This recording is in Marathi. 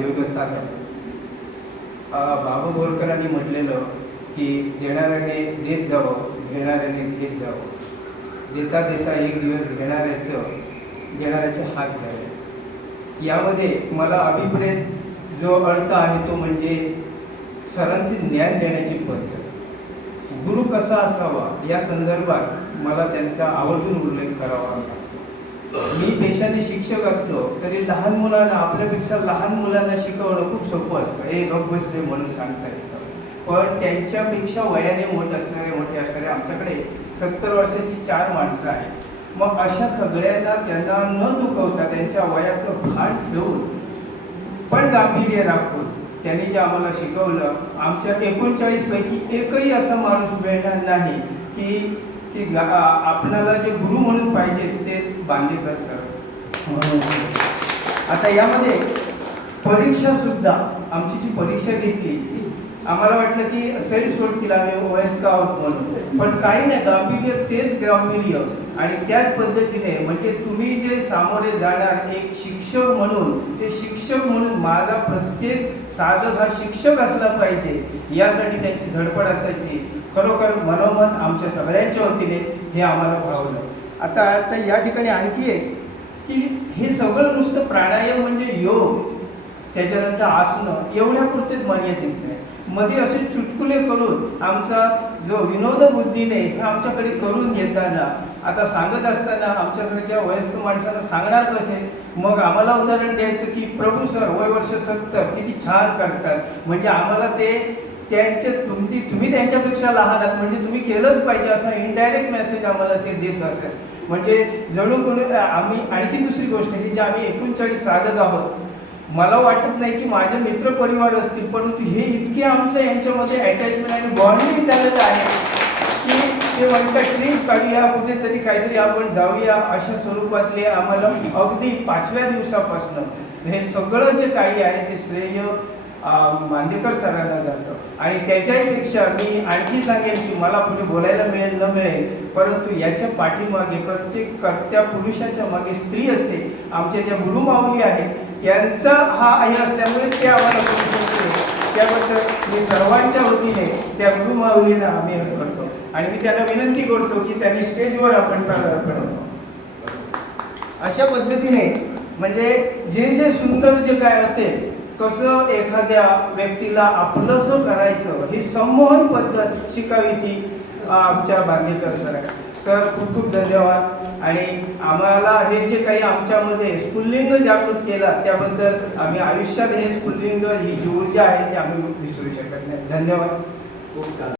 योग साधन. बाबा बोरकरांनी म्हटलेलं की देणाऱ्याने देत जावं, घेणाऱ्याने घेत जावं. देता देता एक दिवस घेणाऱ्याचे हात घ्यावे. यामध्ये मला अभिप्रेत जो अर्थ आहे तो म्हणजे सरांचे ज्ञान देण्याची पद्धत. गुरु कसा असावा या संदर्भात मला त्यांचा आवर्जून उल्लेख करावा. मी पेशाने शिक्षक असलो तरी लहान मुलांना, आपल्यापेक्षा लहान मुलांना शिकवणं खूप सोपं असतं. हे गप्प बसले म्हणून सांगता येतं. पण त्यांच्यापेक्षा वयाने मोठे असणारे आमच्याकडे 70 वर्षाची 4 माणसं आहेत. मग अशा सगळ्यांना त्यांना न दुखवता त्यांच्या वयाचं भान ठेवून पण गांभीर्य राखून त्यांनी जे आम्हाला शिकवलं, आमच्या 39 पैकी एकही असा माणूस मिळणार नाही की आपल्याला जे गुरु म्हणून पाहिजे ते बांदेकर सर. आता यामध्ये परीक्षा सुद्धा, आमची जी परीक्षा घेतली आम्हाला वाटलं की सैल सोडतील आम्ही वयस्क आहोत म्हणून, पण काही नाही, गांभीर्य तेच गांभीर्य आणि त्याच पद्धतीने म्हणजे तुम्ही जे सामोरे जाणार एक शिक्षक म्हणून, ते शिक्षक म्हणून माझा प्रत्येक साधक हा शिक्षक असला पाहिजे यासाठी त्यांची धडपड असायची. खरोखर मनोमन आमच्या सगळ्यांच्या वतीने हे आम्हाला भावलं. आता या ठिकाणी आणखी एक की हे सगळं नुसतं प्राणायाम म्हणजे योग, त्याच्यानंतर आसनं एवढ्यापुरतेच मर्यादित नाही. मध्ये असे चुटकुले करून आमचा जो विनोद बुद्धीने हे आमच्याकडे करून घेताना, आता सांगत असताना आमच्यासारख्या वयस्क माणसांना सांगणार कसे, मग आम्हाला उदाहरण द्यायचं की प्रभू सर वय वर्ष 70 किती छान करतात, म्हणजे आम्हाला ते तुम्ही त्यांच्यापेक्षा लहान आहात म्हणजे तुम्ही केलंच पाहिजे असा इनडायरेक्ट मेसेज आम्हाला ते देत असत. म्हणजे जणू कोणी आम्ही आणखी दुसरी गोष्ट ही जे आम्ही 39 साधक आहोत, मला वाटत नाही की माझे मित्र परिवार असतील, परंतु हे इतके आमचं यांच्यामध्ये अटॅचमेंट आणि बॉन्डिंग झालेलं आहे की ते म्हणतात ट्रिप काढूया, कुठेतरी काहीतरी आपण जाऊया, अशा स्वरूपातले आम्हाला अगदी 5व्या दिवसापासून हे सगळं जे काही आहे ते श्रेय बांदेकर सरांना जातं. आणि त्याच्यापेक्षा मी आणखी सांगेन की मला पुढे बोलायला मिळेल न मिळेल, परंतु याच्या पाठीमागे प्रत्येक कर्त्या पुरुषाच्या मागे स्त्री असते. आमच्या ज्या गुरुमाऊली आहेत त्यांचा हा आहे असल्यामुळे ते आम्हाला करू शकतो. त्याबद्दल मी सर्वांच्या वतीने त्या गुरुमाऊलींना आम्ही करतो आणि मी त्यांना विनंती करतो की त्यांनी स्टेजवर आपण करावं. अशा पद्धतीने म्हणजे जे सुंदर जे काय असेल, कसं एखाद्या व्यक्तीला आपलंसं करायचं ही संमोहन पद्धत शिकावी ती आमच्या बांदेकर सर आहे. सर खूप खूप धन्यवाद. आणि आम्हाला हे जे काही आमच्यामध्ये स्फुल्लिंग जागृत केला त्याबद्दल आम्ही आयुष्यात हे स्फुल्लिंग ही जी ऊर्जा आहे ती आम्ही विसरू शकत नाही. धन्यवाद.